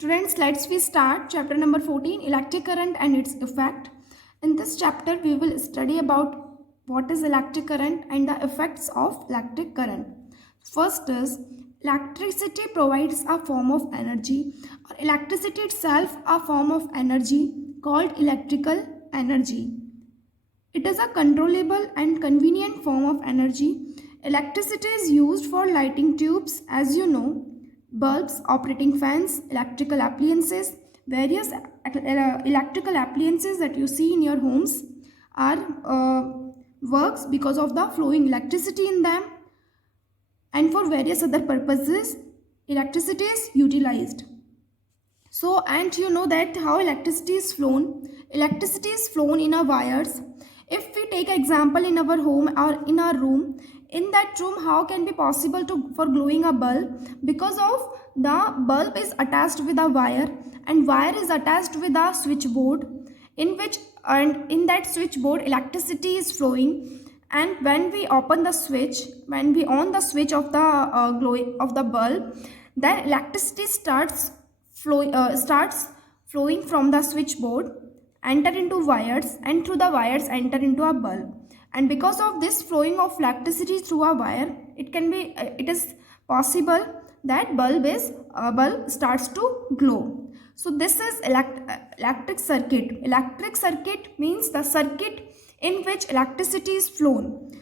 Students, let's we start chapter number 14, electric current and its effect. In this chapter, we will study about what is electric current and the effects of electric current. First is, electricity provides a form of energy, or electricity itself a form of energy called electrical energy. It is a controllable and convenient form of energy. Electricity is used for lighting tubes, as you know, bulbs, operating fans, electrical appliances. Various electrical appliances that you see in your homes are works because of the flowing electricity in them, and for various other purposes electricity is utilized. So, and you know that how electricity is flown. Electricity is flown in our wires. If we take example in our home or in our room, in that room, how can be possible to for glowing a bulb? Because of the bulb is attached with a wire, and wire is attached with a switchboard, in which and in that switchboard electricity is flowing. And when we open the switch, when we on the switch of the glowing of the bulb, then electricity starts flowing from the switchboard, enter into wires, and through the wires enter into a bulb. And because of this flowing of electricity through a wire, it is possible that bulb starts to glow. So this is electric circuit. Electric circuit means the circuit in which electricity is flown.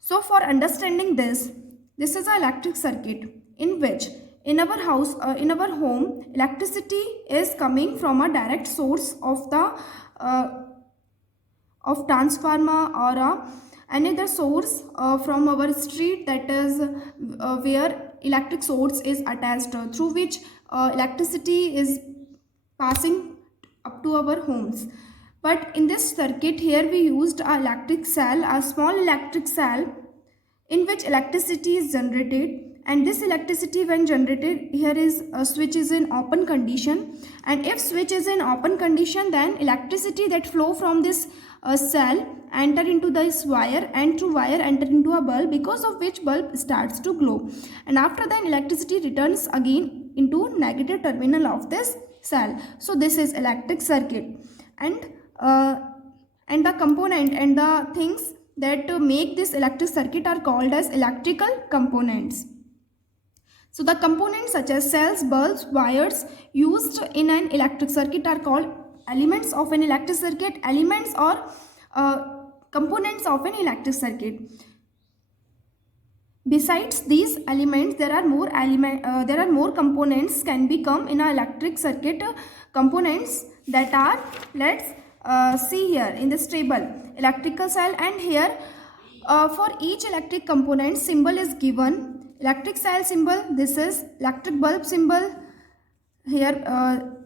So for understanding this is an electric circuit in which in our house, in our home, electricity is coming from a direct source of the of transformer or another source from our street, that is where electric source is attached, through which electricity is passing up to our homes. But in this circuit here we used a electric cell, a small electric cell in which electricity is generated. And this electricity when generated, here is a switch is in open condition, and if switch is in open condition, then electricity that flow from this cell enter into this wire, and through wire enter into a bulb, because of which bulb starts to glow. And after that electricity returns again into negative terminal of this cell. So this is electric circuit. And the component and the things that make this electric circuit are called as electrical components. So the components such as cells, bulbs, wires used in an electric circuit are called elements of an electric circuit, elements or components of an electric circuit. Besides these elements, there are more components can become in an electric circuit. Components that are, let's see here in this table, electrical cell, and here for each electric component symbol is given. Electric cell symbol, this is electric bulb symbol. Here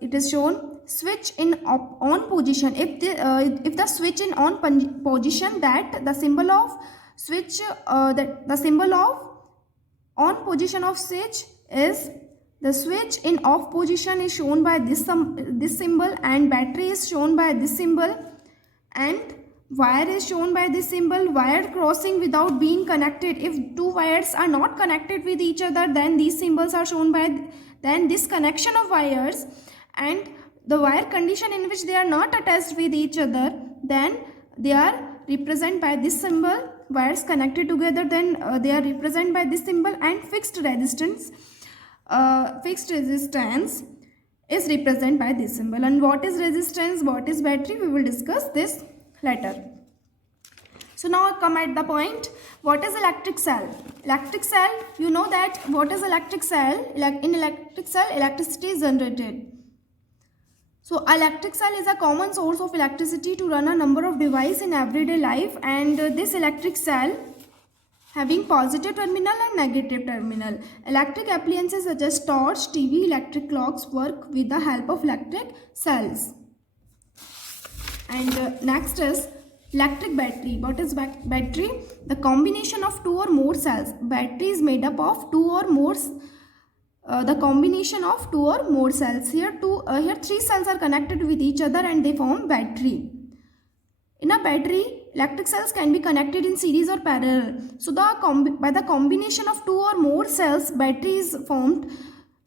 it is shown switch in on position. If the switch in on position, that the symbol of switch the symbol of on position of switch is the switch in off position is shown by this symbol, and battery is shown by this symbol, and wire is shown by this symbol. Wire crossing without being connected, if two wires are not connected with each other, then these symbols are shown by then this connection of wires. And the wire condition in which they are not attached with each other, then they are represented by this symbol. Wires connected together, then they are represented by this symbol. And fixed resistance is represented by this symbol. And what is resistance, what is battery, we will discuss this later. So now I come at the point, what is electric cell? Electric cell, you know that what is electric cell? In electric cell, electricity is generated. So electric cell is a common source of electricity to run a number of devices in everyday life, and this electric cell having positive terminal and negative terminal. Electric appliances such as torch, TV, electric clocks work with the help of electric cells. And next is electric battery. What is battery? The combination of two or more cells. Battery is made up of two or more the combination of two or more cells. Here three cells are connected with each other and they form battery. In a battery, electric cells can be connected in series or parallel. So by the combination of two or more cells, battery is formed.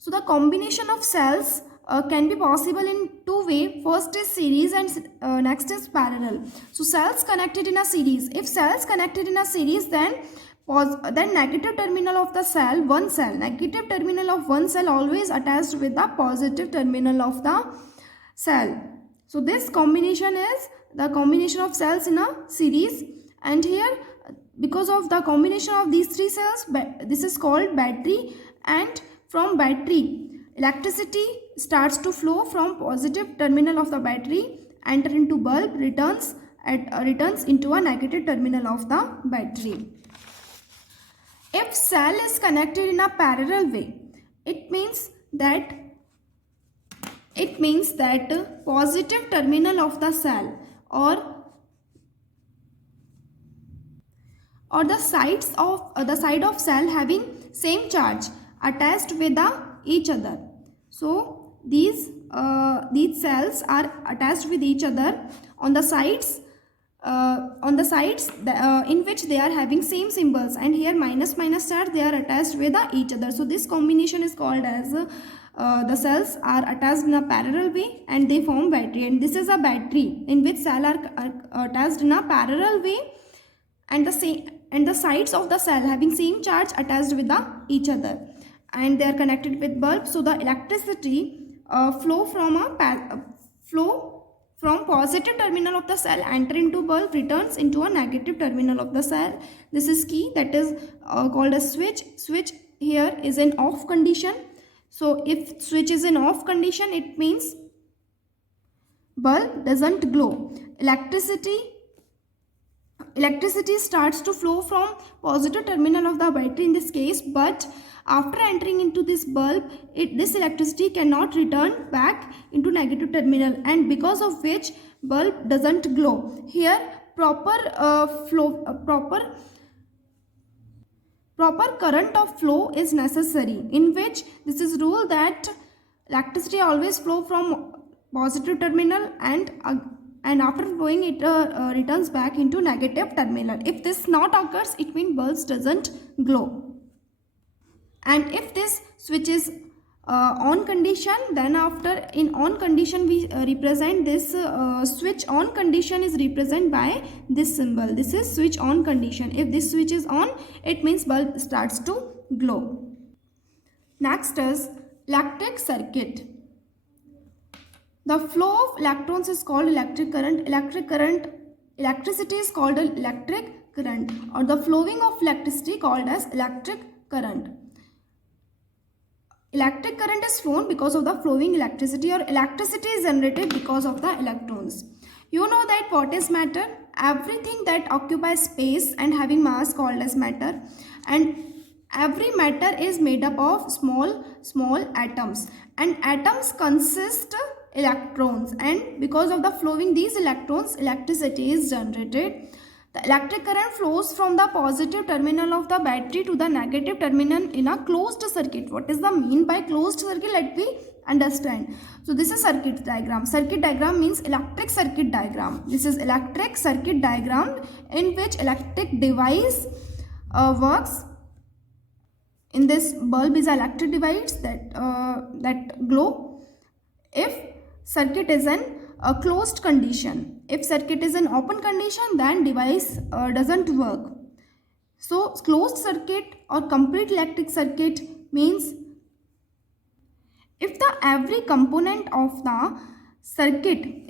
So the combination of cells can be possible in two ways. First is series and next is parallel. So cells connected in a series. If cells connected in a series, then negative terminal of the cell, negative terminal of one cell always attached with the positive terminal of the cell. So this combination is the combination of cells in a series, and here because of the combination of these three cells, this is called battery, and from battery electricity starts to flow from positive terminal of the battery, enter into bulb, returns into a negative terminal of the battery. If cell is connected in a parallel way, it means that positive terminal of the cell or the sides of the side of cell having same charge attached with each other. So these cells are attached with each other on the sides in which they are having same symbols, and here minus charge, they are attached with each other. So this combination is called as the cells are attached in a parallel way and they form battery, and this is a battery in which cells are attached in a parallel way and the sides of the cell having same charge attached with each other, and they are connected with bulb. So the electricity flow from positive terminal of the cell, enter into bulb, returns into a negative terminal of the cell. This is key, that is called a switch. Switch here is in off condition. So if switch is in off condition, it means bulb doesn't glow. Electricity starts to flow from positive terminal of the battery in this case, but after entering into this bulb, this electricity cannot return back into negative terminal, and because of which bulb doesn't glow. Here proper current of flow is necessary, in which this is rule that electricity always flow from positive terminal and after flowing it returns back into negative terminal. If this not occurs, it means bulbs doesn't glow. And if this switch is on condition, then after in on condition we represent this switch on condition is represented by this symbol. This is switch on condition. If this switch is on, it means bulb starts to glow. Next is electric circuit. The flow of electrons is called electric current. Electricity is called electric current, or the flowing of electricity called as electric current. Electric current is flown because of the flowing electricity, or electricity is generated because of the electrons. You know that what is matter? Everything that occupies space and having mass called as matter, and every matter is made up of small atoms, and atoms consist electrons, and because of the flowing these electrons, electricity is generated. The electric current flows from the positive terminal of the battery to the negative terminal in a closed circuit. What is the mean by closed circuit? Let me understand. So this is circuit diagram. Circuit diagram means electric circuit diagram. This is electric circuit diagram in which electric device works. In this bulb is electric device that glow. If circuit is in a closed condition. If circuit is in open condition, then device doesn't work. So closed circuit or complete electric circuit means if the every component of the circuit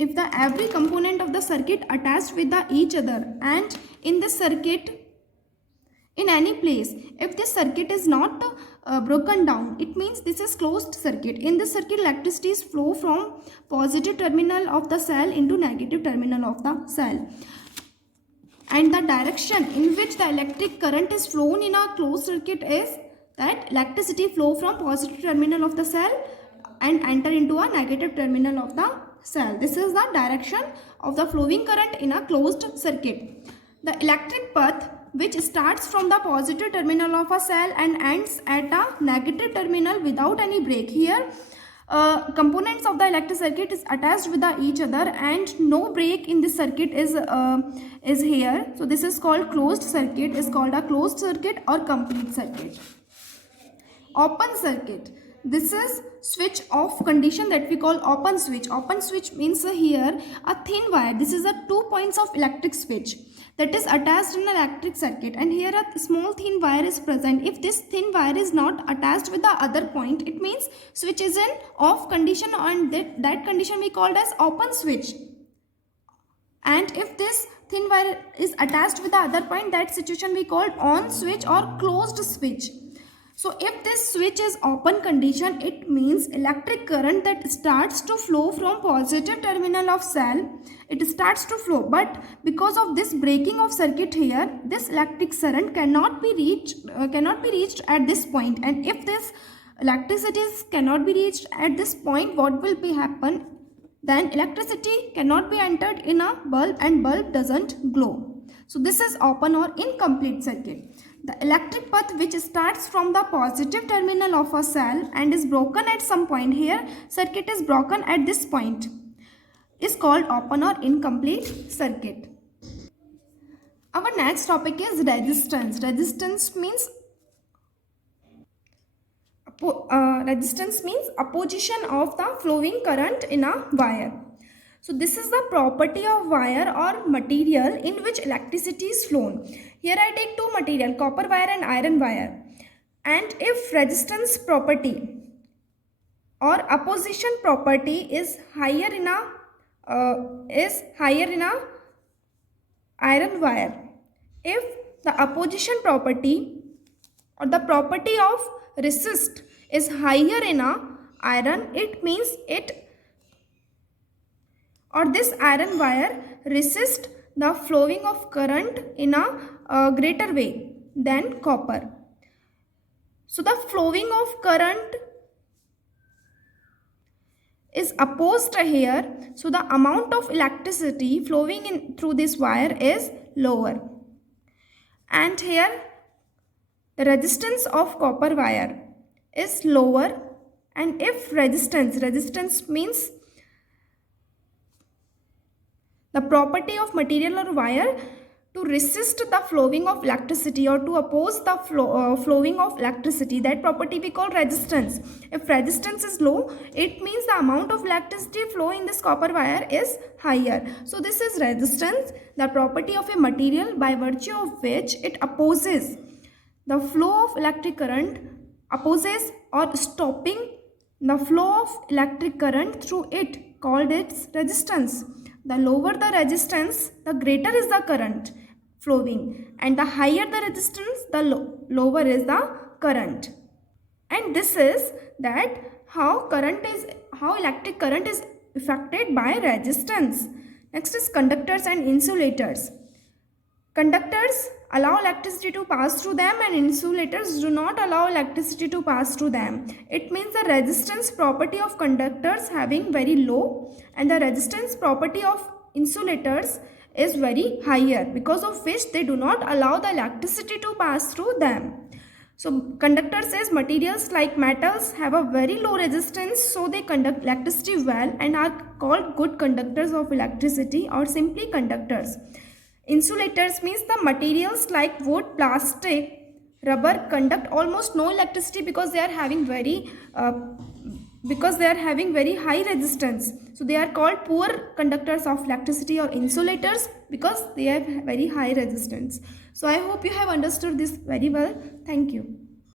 attached with each other, and in this circuit in any place, if this circuit is not broken down, it means this is closed circuit. In this circuit, electricity is flow from positive terminal of the cell into negative terminal of the cell, and the direction in which the electric current is flown in a closed circuit is that electricity flow from positive terminal of the cell and enter into a negative terminal of the cell. This is the direction of the flowing current in a closed circuit. The electric path which starts from the positive terminal of a cell and ends at a negative terminal without any break. Here components of the electric circuit is attached with each other and no break in this circuit is here. So this is called closed circuit, is called a closed circuit or complete circuit. Open circuit. This is switch off condition that we call open switch. Open switch means here a thin wire. This is a 2 points of electric switch that is attached in an electric circuit, and here a small thin wire is present. If this thin wire is not attached with the other point, it means switch is in off condition, and that condition we called as open switch. And if this thin wire is attached with the other point, that situation we called on switch or closed switch. So if this switch is open condition, it means electric current that starts to flow from positive terminal of cell, it starts to flow, but because of this breaking of circuit here, this electric current cannot be reached at this point. And if this electricity cannot be reached at this point, what will be happen? Then electricity cannot be entered in a bulb and bulb doesn't glow. So this is open or incomplete circuit. The electric path which starts from the positive terminal of a cell and is broken at some point, here circuit is broken at this point, is called open or incomplete circuit. Our next topic is resistance. Resistance means opposition of the flowing current in a wire. So this is the property of wire or material in which electricity is flown. Here I take two material, copper wire and iron wire. And if resistance property or opposition property is higher in a iron wire, if the opposition property or the property of resist is higher in a iron, it means this iron wire resists the flowing of current in a greater way than copper. So the flowing of current is opposed here, so the amount of electricity flowing in through this wire is lower. And here the resistance of copper wire is lower, and if resistance means the property of material or wire to resist the flowing of electricity or to oppose the flowing of electricity, that property we call resistance. If resistance is low, it means the amount of electricity flow in this copper wire is higher. So this is resistance, the property of a material by virtue of which it opposes the flow of electric current, opposes or stopping the flow of electric current through it, called its resistance. The lower the resistance, the greater is the current flowing, and the higher the resistance, the lower is the current. And this is that how electric current is affected by resistance. Next is conductors and insulators. Conductors allow electricity to pass through them, and insulators do not allow electricity to pass through them. It means the resistance property of conductors having very low, and the resistance property of insulators is very higher, because of which they do not allow the electricity to pass through them. So conductors is materials like metals have a very low resistance, so they conduct electricity well and are called good conductors of electricity, or simply conductors. Insulators means the materials like wood, plastic, rubber conduct almost no electricity because they are having very high resistance. So they are called poor conductors of electricity or insulators because they have very high resistance. So I hope you have understood this very well. Thank you.